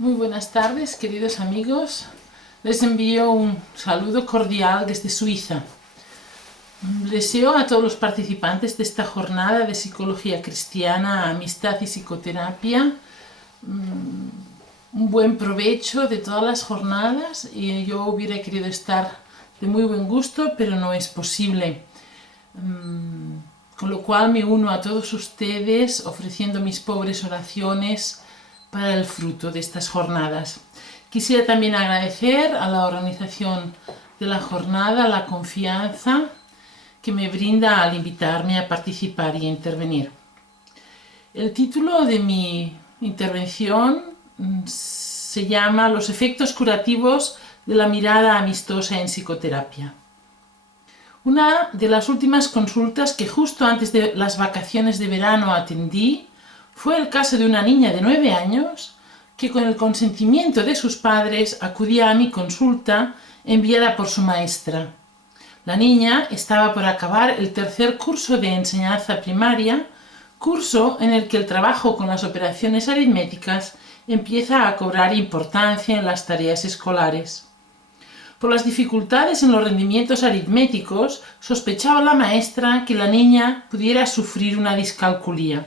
Muy buenas tardes, queridos amigos. Les envío un saludo cordial desde Suiza. Deseo a todos los participantes de esta jornada de Psicología Cristiana, Amistad y Psicoterapia un buen provecho de todas las jornadas. Y yo hubiera querido estar de muy buen gusto, pero no es posible. Con lo cual me uno a todos ustedes ofreciendo mis pobres oraciones para el fruto de estas jornadas. Quisiera también agradecer a la organización de la jornada la confianza que me brinda al invitarme a participar y a intervenir. El título de mi intervención se llama Los efectos curativos de la mirada amistosa en psicoterapia. Una de las últimas consultas que justo antes de las vacaciones de verano atendí fue el caso de una niña de 9 años que con el consentimiento de sus padres acudía a mi consulta enviada por su maestra. La niña estaba por acabar el tercer curso de enseñanza primaria, curso en el que el trabajo con las operaciones aritméticas empieza a cobrar importancia en las tareas escolares. Por las dificultades en los rendimientos aritméticos, sospechaba la maestra que la niña pudiera sufrir una discalculía.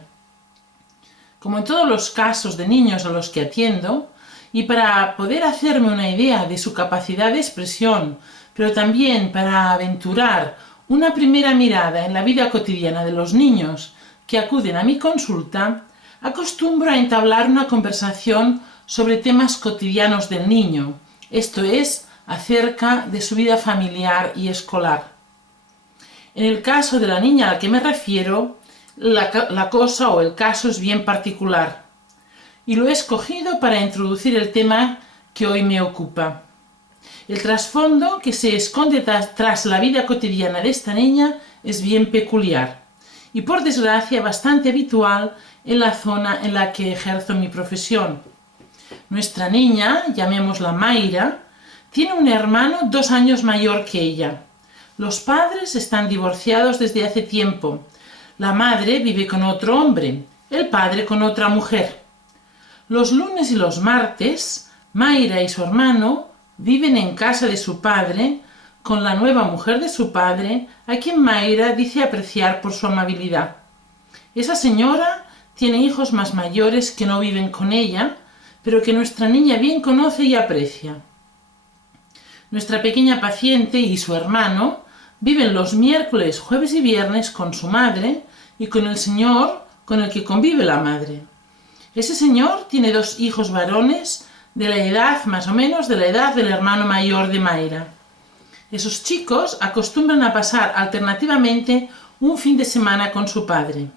Como en todos los casos de niños a los que atiendo, y para poder hacerme una idea de su capacidad de expresión, pero también para aventurar una primera mirada en la vida cotidiana de los niños que acuden a mi consulta, acostumbro a entablar una conversación sobre temas cotidianos del niño, esto es, acerca de su vida familiar y escolar. En el caso de la niña a la que me refiero, la cosa o el caso es bien particular y lo he escogido para introducir el tema que hoy me ocupa. El trasfondo que se esconde tras la vida cotidiana de esta niña es bien peculiar y por desgracia bastante habitual en la zona en la que ejerzo mi profesión. Nuestra niña, llamémosla Mayra, tiene un hermano 2 años mayor que ella. Los padres están divorciados desde hace tiempo. La madre vive con otro hombre, el padre con otra mujer. Los lunes y los martes, Mayra y su hermano viven en casa de su padre con la nueva mujer de su padre, a quien Mayra dice apreciar por su amabilidad. Esa señora tiene hijos más mayores que no viven con ella, pero que nuestra niña bien conoce y aprecia. Nuestra pequeña paciente y su hermano viven los miércoles, jueves y viernes con su madre y con el señor con el que convive la madre. Ese señor tiene 2 hijos varones de la edad, más o menos, de la edad del hermano mayor de Mayra. Esos chicos acostumbran a pasar alternativamente un fin de semana con su padre.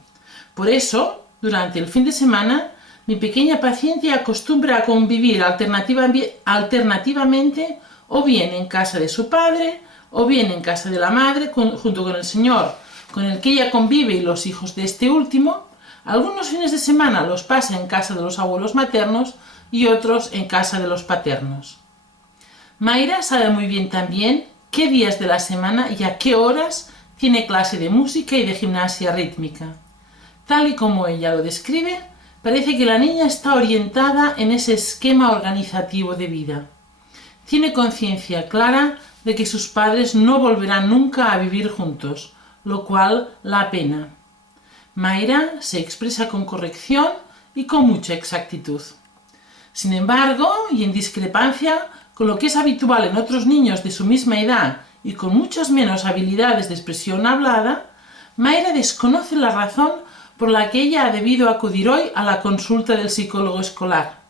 Por eso, durante el fin de semana, mi pequeña paciente acostumbra a convivir alternativamente o bien en casa de su padre o bien en casa de la madre junto con el señor con el que ella convive y los hijos de este último. Algunos fines de semana los pasa en casa de los abuelos maternos y otros en casa de los paternos. Mayra sabe muy bien también qué días de la semana y a qué horas tiene clase de música y de gimnasia rítmica. Tal y como ella lo describe, parece que la niña está orientada en ese esquema organizativo de vida. Tiene conciencia clara de que sus padres no volverán nunca a vivir juntos, lo cual la apena. Mayra se expresa con corrección y con mucha exactitud. Sin embargo, y en discrepancia con lo que es habitual en otros niños de su misma edad y con muchas menos habilidades de expresión hablada, Mayra desconoce la razón por la que ella ha debido acudir hoy a la consulta del psicólogo escolar.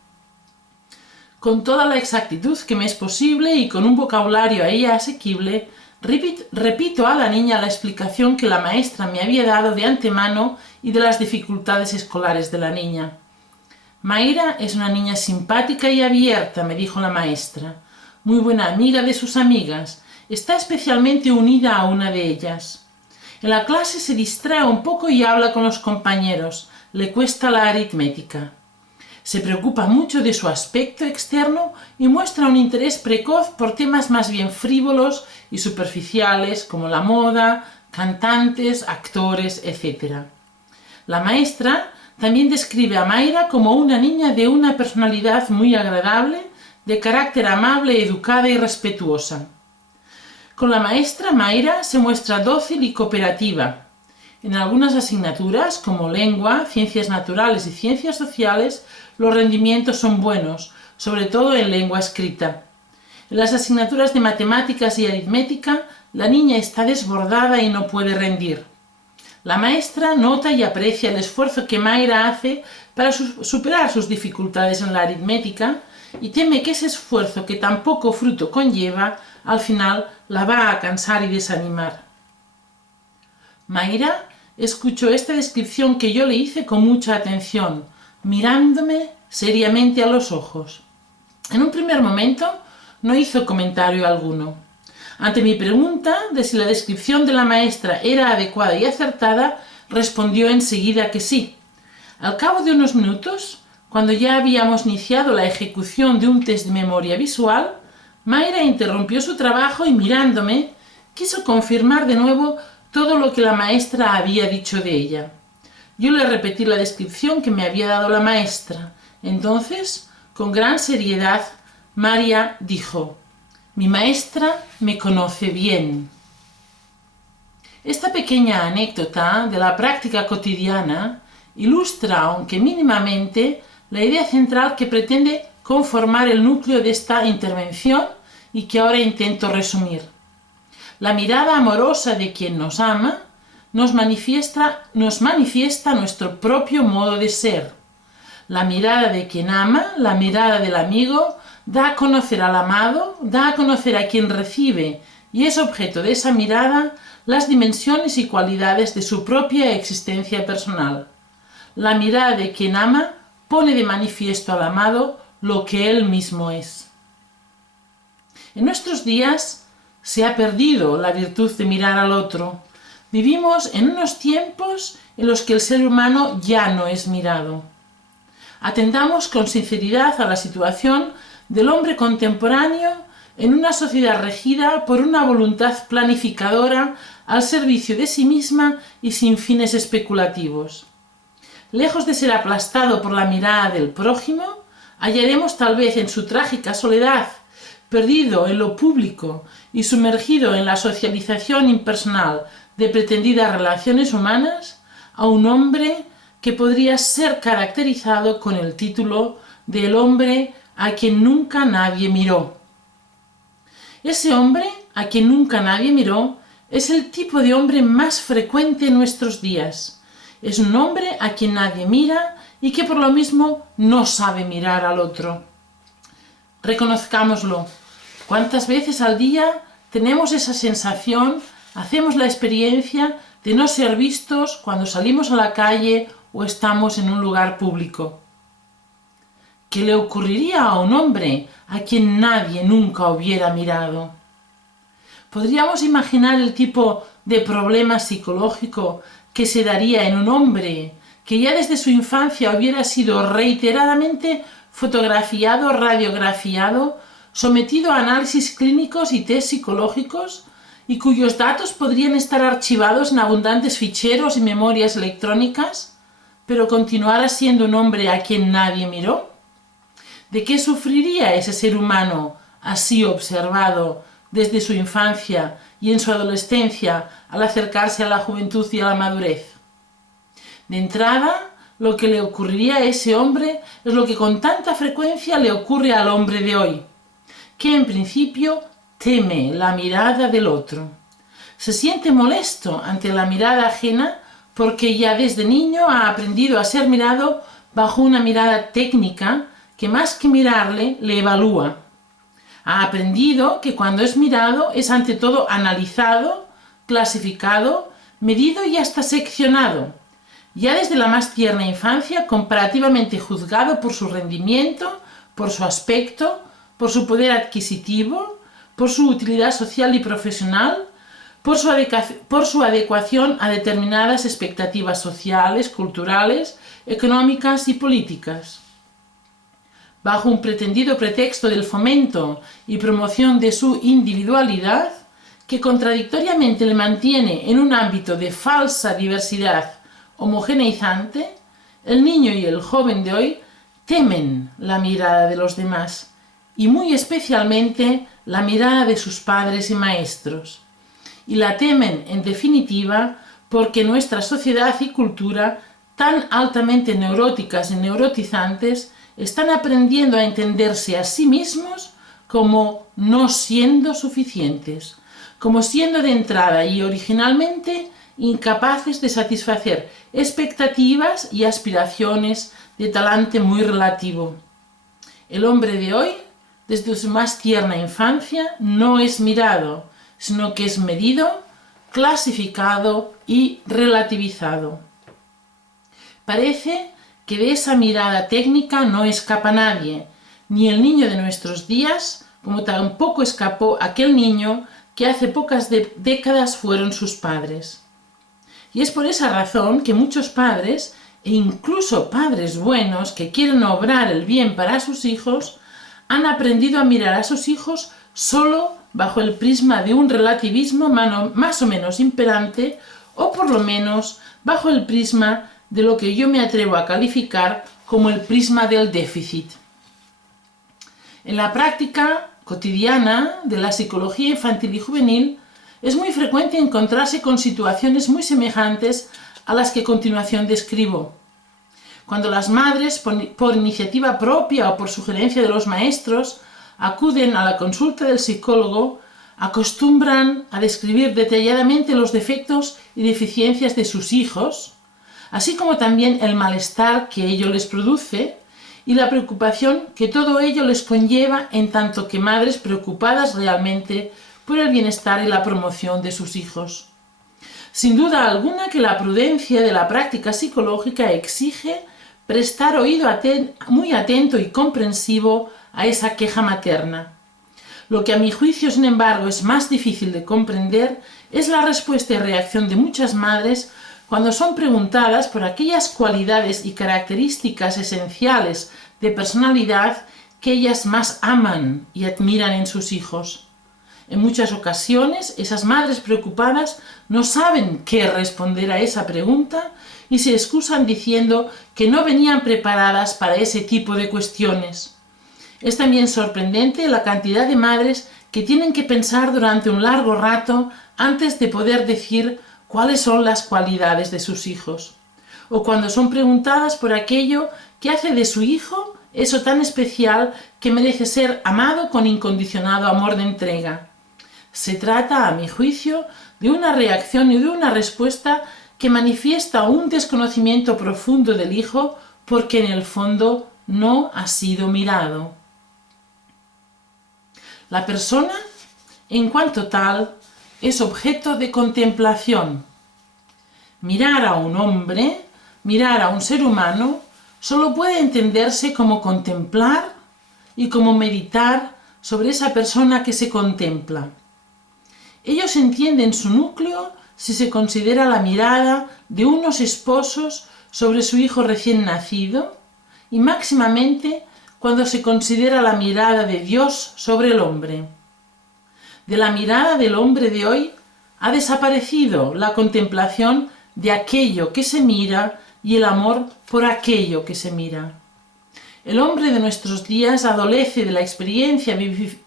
Con toda la exactitud que me es posible y con un vocabulario a ella asequible, repito a la niña la explicación que la maestra me había dado de antemano y de las dificultades escolares de la niña. Mayra es una niña simpática y abierta, me dijo la maestra, muy buena amiga de sus amigas, está especialmente unida a una de ellas. En la clase se distrae un poco y habla con los compañeros, le cuesta la aritmética. Se preocupa mucho de su aspecto externo y muestra un interés precoz por temas más bien frívolos y superficiales como la moda, cantantes, actores, etc. La maestra también describe a Mayra como una niña de una personalidad muy agradable, de carácter amable, educada y respetuosa. Con la maestra Mayra se muestra dócil y cooperativa. En algunas asignaturas, como lengua, ciencias naturales y ciencias sociales, los rendimientos son buenos, sobre todo en lengua escrita. En las asignaturas de matemáticas y aritmética, la niña está desbordada y no puede rendir. La maestra nota y aprecia el esfuerzo que Mayra hace para superar sus dificultades en la aritmética y teme que ese esfuerzo, que tan poco fruto conlleva, al final la va a cansar y desanimar. Mayra escuchó esta descripción que yo le hice con mucha atención, mirándome seriamente a los ojos. En un primer momento no hizo comentario alguno. Ante mi pregunta de si la descripción de la maestra era adecuada y acertada, respondió enseguida que sí. Al cabo de unos minutos, cuando ya habíamos iniciado la ejecución de un test de memoria visual, Mayra interrumpió su trabajo y mirándome, quiso confirmar de nuevo todo lo que la maestra había dicho de ella. Yo le repetí la descripción que me había dado la maestra. Entonces, con gran seriedad, María dijo: «Mi maestra me conoce bien». Esta pequeña anécdota de la práctica cotidiana ilustra, aunque mínimamente, la idea central que pretende conformar el núcleo de esta intervención y que ahora intento resumir. La mirada amorosa de quien nos ama nos manifiesta nuestro propio modo de ser. La mirada de quien ama, la mirada del amigo, da a conocer al amado, da a conocer a quien recibe y es objeto de esa mirada las dimensiones y cualidades de su propia existencia personal. La mirada de quien ama pone de manifiesto al amado lo que él mismo es. En nuestros días se ha perdido la virtud de mirar al otro. Vivimos en unos tiempos en los que el ser humano ya no es mirado. Atendamos con sinceridad a la situación del hombre contemporáneo en una sociedad regida por una voluntad planificadora al servicio de sí misma y sin fines especulativos. Lejos de ser aplastado por la mirada del prójimo, hallaremos tal vez en su trágica soledad, perdido en lo público y sumergido en la socialización impersonal de pretendidas relaciones humanas, a un hombre que podría ser caracterizado con el título de el hombre a quien nunca nadie miró. Ese hombre a quien nunca nadie miró es el tipo de hombre más frecuente en nuestros días. Es un hombre a quien nadie mira y que por lo mismo no sabe mirar al otro. Reconozcámoslo. ¿Cuántas veces al día tenemos esa sensación, hacemos la experiencia de no ser vistos cuando salimos a la calle o estamos en un lugar público? ¿Qué le ocurriría a un hombre a quien nadie nunca hubiera mirado? ¿Podríamos imaginar el tipo de problema psicológico que se daría en un hombre que ya desde su infancia hubiera sido reiteradamente fotografiado, radiografiado, sometido a análisis clínicos y test psicológicos y cuyos datos podrían estar archivados en abundantes ficheros y memorias electrónicas, pero continuara siendo un hombre a quien nadie miró? ¿De qué sufriría ese ser humano así observado desde su infancia y en su adolescencia al acercarse a la juventud y a la madurez? De entrada, lo que le ocurriría a ese hombre es lo que con tanta frecuencia le ocurre al hombre de hoy, que en principio teme la mirada del otro. Se siente molesto ante la mirada ajena porque ya desde niño ha aprendido a ser mirado bajo una mirada técnica que más que mirarle, le evalúa. Ha aprendido que cuando es mirado es ante todo analizado, clasificado, medido y hasta seccionado. Ya desde la más tierna infancia, comparativamente juzgado por su rendimiento, por su aspecto, por su poder adquisitivo, por su utilidad social y profesional, por su adecuación a determinadas expectativas sociales, culturales, económicas y políticas. Bajo un pretendido pretexto del fomento y promoción de su individualidad, que contradictoriamente le mantiene en un ámbito de falsa diversidad homogeneizante, El niño y el joven de hoy temen la mirada de los demás y muy especialmente la mirada de sus padres y maestros. Y la temen, en definitiva, porque nuestra sociedad y cultura, tan altamente neuróticas y neurotizantes, están aprendiendo a entenderse a sí mismos como no siendo suficientes, como siendo de entrada y originalmente incapaces de satisfacer expectativas y aspiraciones de talante muy relativo. El hombre de hoy, desde su más tierna infancia, no es mirado, sino que es medido, clasificado y relativizado. Parece que de esa mirada técnica no escapa nadie, ni el niño de nuestros días, como tampoco escapó aquel niño que hace pocas décadas fueron sus padres. Y es por esa razón que muchos padres, e incluso padres buenos que quieren obrar el bien para sus hijos, han aprendido a mirar a sus hijos solo bajo el prisma de un relativismo más o menos imperante, o por lo menos bajo el prisma de lo que yo me atrevo a calificar como el prisma del déficit. En la práctica cotidiana de la psicología infantil y juvenil es muy frecuente encontrarse con situaciones muy semejantes a las que a continuación describo. Cuando las madres, por iniciativa propia o por sugerencia de los maestros, acuden a la consulta del psicólogo, acostumbran a describir detalladamente los defectos y deficiencias de sus hijos, así como también el malestar que ello les produce y la preocupación que todo ello les conlleva en tanto que madres preocupadas realmente por el bienestar y la promoción de sus hijos. Sin duda alguna que la prudencia de la práctica psicológica exige prestar oído muy atento y comprensivo a esa queja materna. Lo que a mi juicio, sin embargo, es más difícil de comprender es la respuesta y reacción de muchas madres cuando son preguntadas por aquellas cualidades y características esenciales de personalidad que ellas más aman y admiran en sus hijos. En muchas ocasiones, esas madres preocupadas no saben qué responder a esa pregunta y se excusan diciendo que no venían preparadas para ese tipo de cuestiones. Es también sorprendente la cantidad de madres que tienen que pensar durante un largo rato antes de poder decir cuáles son las cualidades de sus hijos, o cuando son preguntadas por aquello que hace de su hijo eso tan especial que merece ser amado con incondicionado amor de entrega. Se trata, a mi juicio, de una reacción y de una respuesta que manifiesta un desconocimiento profundo del hijo porque en el fondo no ha sido mirado. La persona, en cuanto tal, es objeto de contemplación. Mirar a un hombre, mirar a un ser humano, solo puede entenderse como contemplar y como meditar sobre esa persona que se contempla. Ello se entiende en su núcleo si se considera la mirada de unos esposos sobre su hijo recién nacido y máximamente cuando se considera la mirada de Dios sobre el hombre. De la mirada del hombre de hoy ha desaparecido la contemplación de aquello que se mira y el amor por aquello que se mira. El hombre de nuestros días adolece de la experiencia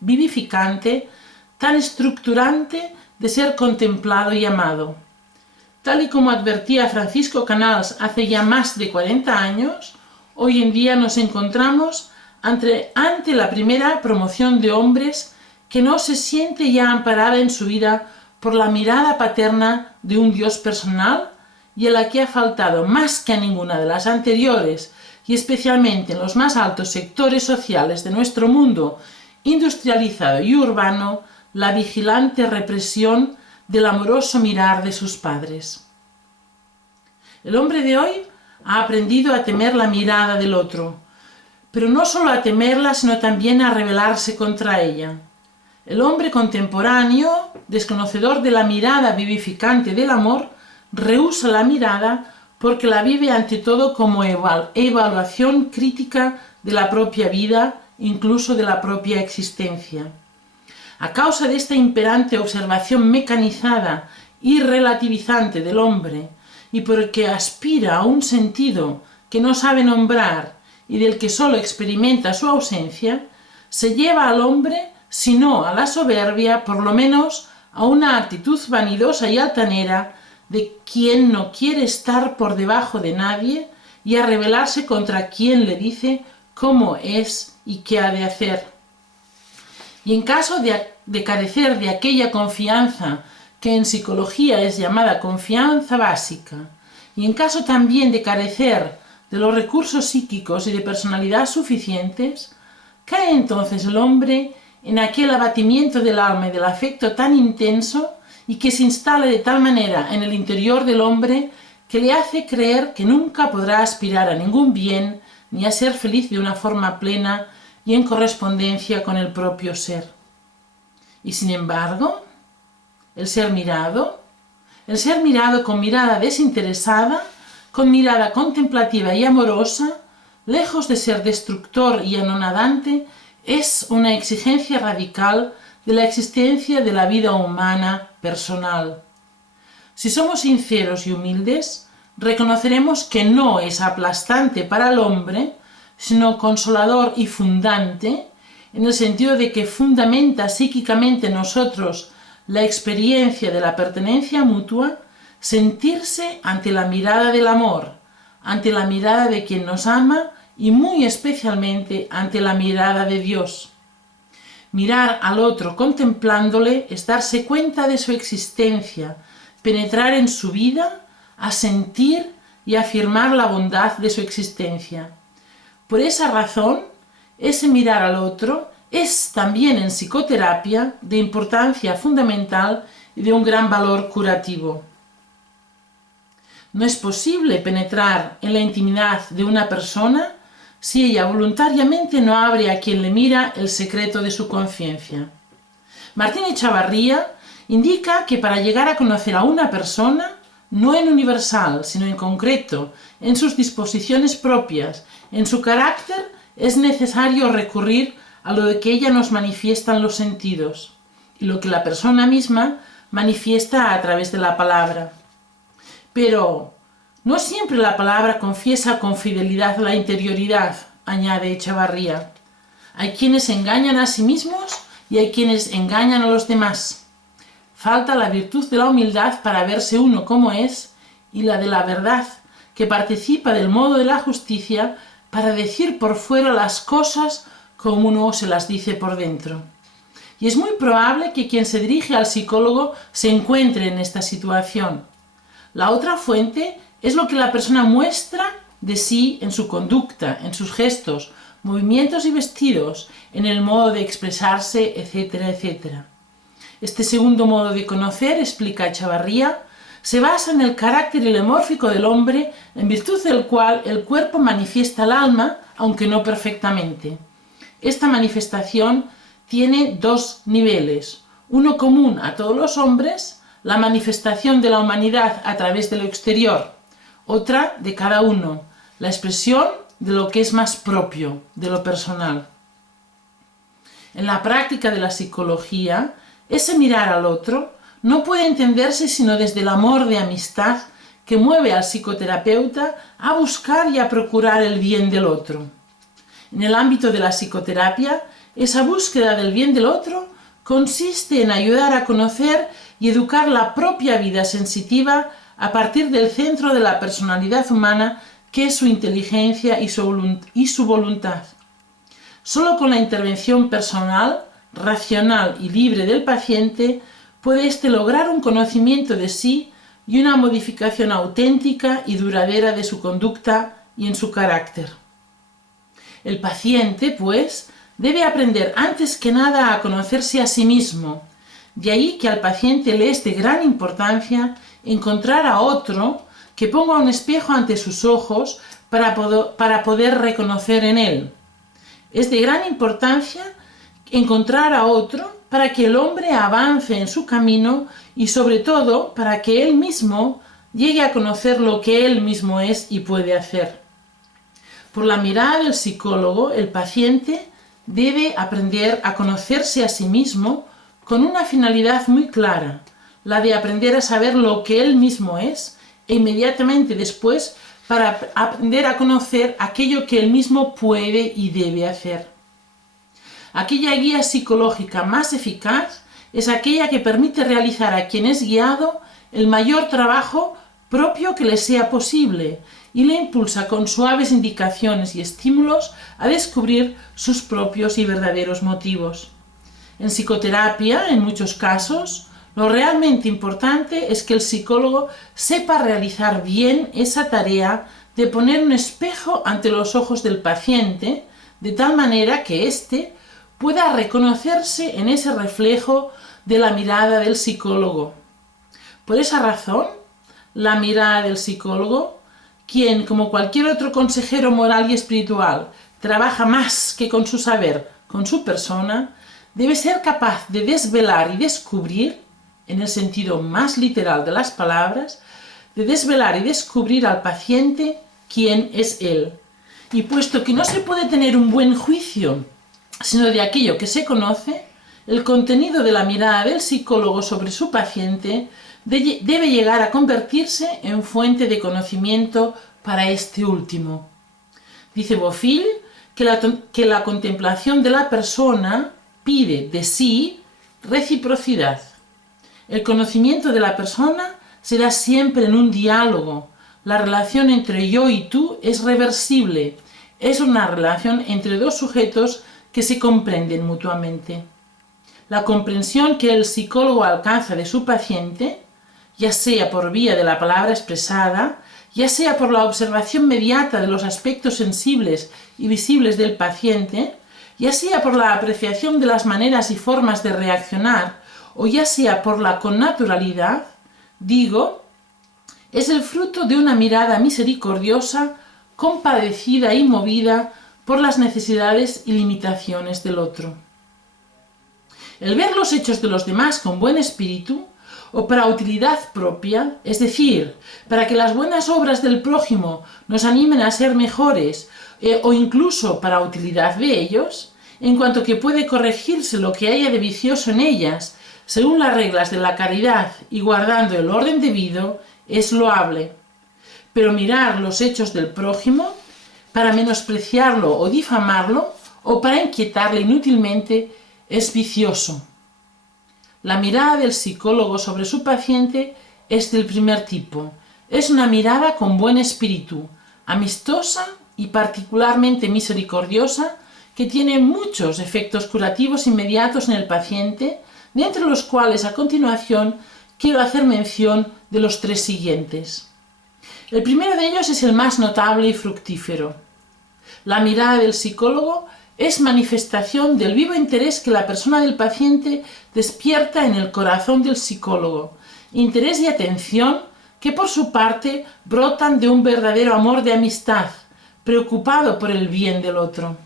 vivificante tan estructurante de ser contemplado y amado. Tal y como advertía Francisco Canals hace ya más de 40 años, hoy en día nos encontramos ante la primera promoción de hombres que no se siente ya amparada en su vida por la mirada paterna de un Dios personal y a la que ha faltado más que a ninguna de las anteriores, y especialmente en los más altos sectores sociales de nuestro mundo industrializado y urbano, la vigilante represión del amoroso mirar de sus padres. El hombre de hoy ha aprendido a temer la mirada del otro, pero no solo a temerla, sino también a rebelarse contra ella. El hombre contemporáneo, desconocedor de la mirada vivificante del amor, rehúsa la mirada porque la vive ante todo como evaluación crítica de la propia vida, incluso de la propia existencia. A causa de esta imperante observación mecanizada y relativizante del hombre, y porque aspira a un sentido que no sabe nombrar y del que solo experimenta su ausencia, se lleva al hombre, si no a la soberbia, por lo menos a una actitud vanidosa y altanera de quien no quiere estar por debajo de nadie y a rebelarse contra quien le dice cómo es y qué ha de hacer. Y en caso de carecer de aquella confianza que en psicología es llamada confianza básica, y en caso también de carecer de los recursos psíquicos y de personalidad suficientes, cae entonces el hombre en aquel abatimiento del alma y del afecto tan intenso y que se instala de tal manera en el interior del hombre que le hace creer que nunca podrá aspirar a ningún bien ni a ser feliz de una forma plena y en correspondencia con el propio ser. Y sin embargo, el ser mirado con mirada desinteresada, con mirada contemplativa y amorosa, lejos de ser destructor y anonadante, es una exigencia radical de la existencia de la vida humana personal. Si somos sinceros y humildes, reconoceremos que no es aplastante para el hombre, sino consolador y fundante, en el sentido de que fundamenta psíquicamente en nosotros la experiencia de la pertenencia mutua, sentirse ante la mirada del amor, ante la mirada de quien nos ama y muy especialmente ante la mirada de Dios. Mirar al otro contemplándole es darse cuenta de su existencia, penetrar en su vida, asentir y afirmar la bondad de su existencia. Por esa razón, ese mirar al otro es también en psicoterapia de importancia fundamental y de un gran valor curativo. No es posible penetrar en la intimidad de una persona si ella voluntariamente no abre a quien le mira el secreto de su conciencia. Martín Echavarría indica que para llegar a conocer a una persona, no en universal, sino en concreto, en sus disposiciones propias, en su carácter, es necesario recurrir a lo que ella nos manifiesta en los sentidos y lo que la persona misma manifiesta a través de la palabra. Pero no siempre la palabra confiesa con fidelidad la interioridad, añade Echavarría. Hay quienes engañan a sí mismos y hay quienes engañan a los demás. Falta la virtud de la humildad para verse uno como es y la de la verdad, que participa del modo de la justicia para decir por fuera las cosas como uno se las dice por dentro. Y es muy probable que quien se dirige al psicólogo se encuentre en esta situación. La otra fuente es lo que la persona muestra de sí en su conducta, en sus gestos, movimientos y vestidos, en el modo de expresarse, etcétera, etcétera. Este segundo modo de conocer, explica Echavarría, se basa en el carácter ilemórfico del hombre, en virtud del cual el cuerpo manifiesta el alma, aunque no perfectamente. Esta manifestación tiene dos niveles, uno común a todos los hombres, la manifestación de la humanidad a través de lo exterior, otra de cada uno, la expresión de lo que es más propio, de lo personal. En la práctica de la psicología, ese mirar al otro no puede entenderse sino desde el amor de amistad que mueve al psicoterapeuta a buscar y a procurar el bien del otro. En el ámbito de la psicoterapia, esa búsqueda del bien del otro consiste en ayudar a conocer y educar la propia vida sensitiva a partir del centro de la personalidad humana que es su inteligencia y su voluntad. Solo con la intervención personal, racional y libre del paciente puede éste lograr un conocimiento de sí y una modificación auténtica y duradera de su conducta y en su carácter. El paciente, pues, debe aprender antes que nada a conocerse a sí mismo. De ahí que al paciente le es de gran importancia encontrar a otro que ponga un espejo ante sus ojos para poder reconocer en él. Es de gran importancia encontrar a otro para que el hombre avance en su camino y sobre todo para que él mismo llegue a conocer lo que él mismo es y puede hacer. Por la mirada del psicólogo, el paciente debe aprender a conocerse a sí mismo con una finalidad muy clara, la de aprender a saber lo que él mismo es e inmediatamente después para aprender a conocer aquello que él mismo puede y debe hacer. Aquella guía psicológica más eficaz es aquella que permite realizar a quien es guiado el mayor trabajo propio que le sea posible y le impulsa con suaves indicaciones y estímulos a descubrir sus propios y verdaderos motivos. En psicoterapia, en muchos casos, lo realmente importante es que el psicólogo sepa realizar bien esa tarea de poner un espejo ante los ojos del paciente, de tal manera que éste pueda reconocerse en ese reflejo de la mirada del psicólogo. Por esa razón, la mirada del psicólogo, quien, como cualquier otro consejero moral y espiritual, trabaja más que con su saber, con su persona, debe ser capaz de desvelar y descubrir, en el sentido más literal de las palabras, de desvelar y descubrir al paciente quién es él. Y puesto que no se puede tener un buen juicio sino de aquello que se conoce, el contenido de la mirada del psicólogo sobre su paciente debe llegar a convertirse en fuente de conocimiento para este último. Dice Bofill que la contemplación de la persona pide de sí reciprocidad. El conocimiento de la persona se da siempre en un diálogo. La relación entre yo y tú es reversible. Es una relación entre dos sujetos que se comprenden mutuamente. La comprensión que el psicólogo alcanza de su paciente, ya sea por vía de la palabra expresada, ya sea por la observación mediata de los aspectos sensibles y visibles del paciente, ya sea por la apreciación de las maneras y formas de reaccionar, o ya sea por la connaturalidad, es el fruto de una mirada misericordiosa, compadecida y movida por las necesidades y limitaciones del otro. El ver los hechos de los demás con buen espíritu, o para utilidad propia, es decir, para que las buenas obras del prójimo nos animen a ser mejores, o incluso para utilidad de ellos, en cuanto que puede corregirse lo que haya de vicioso en ellas, según las reglas de la caridad y guardando el orden debido, es loable. Pero mirar los hechos del prójimo, para menospreciarlo o difamarlo, o para inquietarle inútilmente, es vicioso. La mirada del psicólogo sobre su paciente es del primer tipo. Es una mirada con buen espíritu, amistosa y particularmente misericordiosa, que tiene muchos efectos curativos inmediatos en el paciente, de entre los cuales a continuación quiero hacer mención de los tres siguientes. El primero de ellos es el más notable y fructífero. La mirada del psicólogo es manifestación del vivo interés que la persona del paciente despierta en el corazón del psicólogo, interés y atención que por su parte brotan de un verdadero amor de amistad, preocupado por el bien del otro.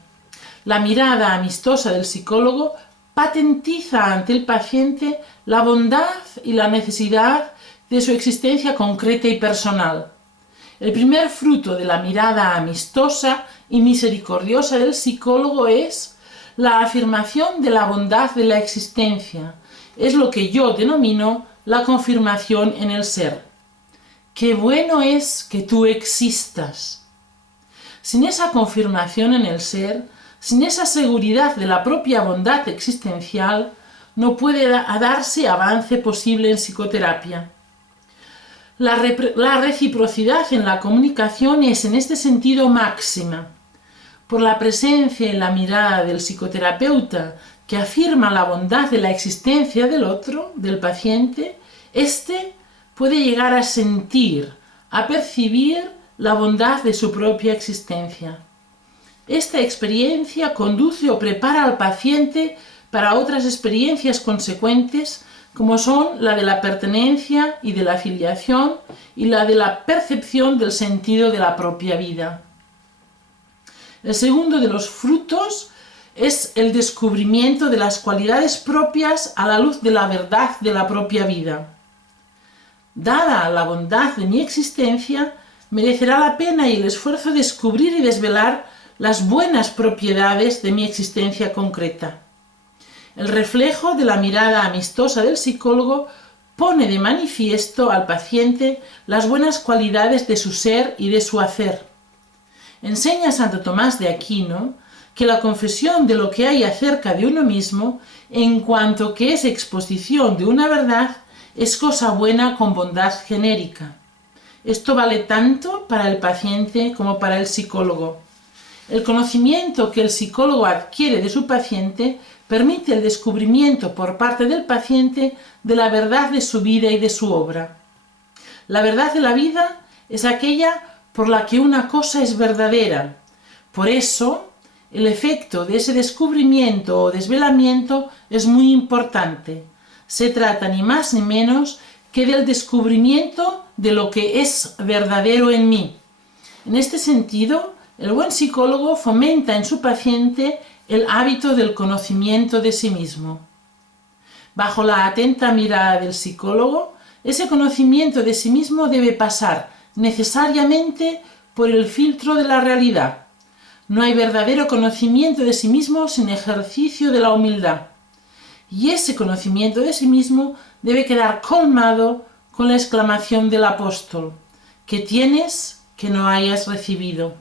La mirada amistosa del psicólogo patentiza ante el paciente la bondad y la necesidad de su existencia concreta y personal. El primer fruto de la mirada amistosa y misericordiosa del psicólogo es la afirmación de la bondad de la existencia. Es lo que yo denomino la confirmación en el ser. ¡Qué bueno es que tú existas! Sin esa confirmación en el ser, sin esa seguridad de la propia bondad existencial, no puede darse avance posible en psicoterapia. La reciprocidad en la comunicación es en este sentido máxima. Por la presencia en la mirada del psicoterapeuta que afirma la bondad de la existencia del otro, del paciente, éste puede llegar a sentir, a percibir la bondad de su propia existencia. Esta experiencia conduce o prepara al paciente para otras experiencias consecuentes, como son la de la pertenencia y de la filiación y la de la percepción del sentido de la propia vida. El segundo de los frutos es el descubrimiento de las cualidades propias a la luz de la verdad de la propia vida. Dada la bondad de mi existencia, merecerá la pena y el esfuerzo descubrir y desvelar las buenas propiedades de mi existencia concreta. El reflejo de la mirada amistosa del psicólogo pone de manifiesto al paciente las buenas cualidades de su ser y de su hacer. Enseña Santo Tomás de Aquino que la confesión de lo que hay acerca de uno mismo, en cuanto que es exposición de una verdad, es cosa buena con bondad genérica. Esto vale tanto para el paciente como para el psicólogo. El conocimiento que el psicólogo adquiere de su paciente permite el descubrimiento por parte del paciente de la verdad de su vida y de su obra. La verdad de la vida es aquella por la que una cosa es verdadera. Por eso, el efecto de ese descubrimiento o desvelamiento es muy importante. Se trata ni más ni menos que del descubrimiento de lo que es verdadero en mí. En este sentido, el buen psicólogo fomenta en su paciente el hábito del conocimiento de sí mismo. Bajo la atenta mirada del psicólogo, ese conocimiento de sí mismo debe pasar necesariamente por el filtro de la realidad. No hay verdadero conocimiento de sí mismo sin ejercicio de la humildad. Y ese conocimiento de sí mismo debe quedar colmado con la exclamación del apóstol: ¿qué tienes que no hayas recibido?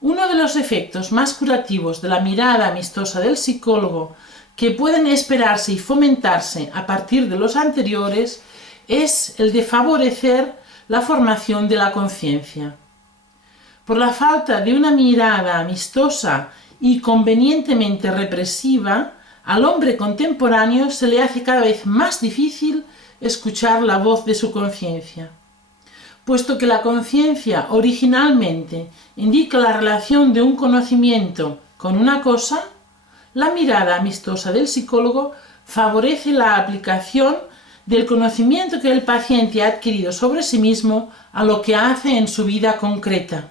Uno de los efectos más curativos de la mirada amistosa del psicólogo que pueden esperarse y fomentarse a partir de los anteriores es el de favorecer la formación de la conciencia. Por la falta de una mirada amistosa y convenientemente represiva, al hombre contemporáneo se le hace cada vez más difícil escuchar la voz de su conciencia. Puesto que la conciencia originalmente indica la relación de un conocimiento con una cosa, la mirada amistosa del psicólogo favorece la aplicación del conocimiento que el paciente ha adquirido sobre sí mismo a lo que hace en su vida concreta.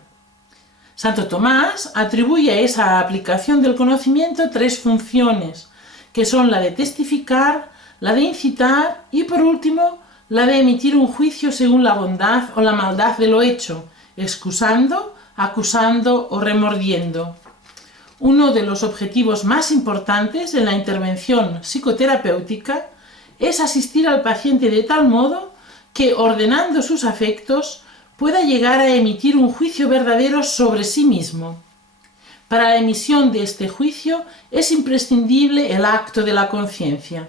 Santo Tomás atribuye a esa aplicación del conocimiento 3 funciones, que son la de testificar, la de incitar y, por último, la de emitir un juicio según la bondad o la maldad de lo hecho, excusando, acusando o remordiendo. Uno de los objetivos más importantes en la intervención psicoterapéutica es asistir al paciente de tal modo que, ordenando sus afectos, pueda llegar a emitir un juicio verdadero sobre sí mismo. Para la emisión de este juicio es imprescindible el acto de la conciencia.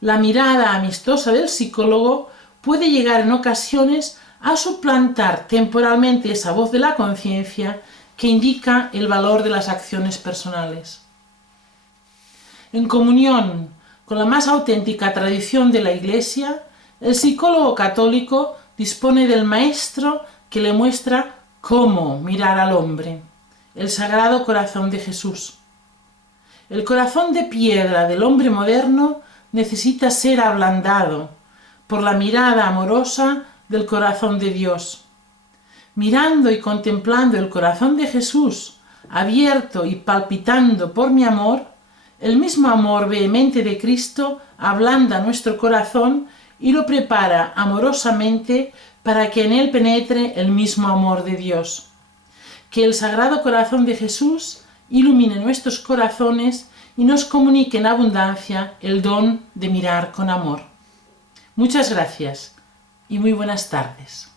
La mirada amistosa del psicólogo puede llegar en ocasiones a suplantar temporalmente esa voz de la conciencia que indica el valor de las acciones personales. En comunión con la más auténtica tradición de la Iglesia, el psicólogo católico dispone del maestro que le muestra cómo mirar al hombre, el Sagrado Corazón de Jesús. El corazón de piedra del hombre moderno necesita ser ablandado por la mirada amorosa del corazón de Dios. Mirando y contemplando el corazón de Jesús, abierto y palpitando por mi amor, el mismo amor vehemente de Cristo ablanda nuestro corazón y lo prepara amorosamente para que en él penetre el mismo amor de Dios. Que el Sagrado Corazón de Jesús ilumine nuestros corazones y nos comunique en abundancia el don de mirar con amor. Muchas gracias y muy buenas tardes.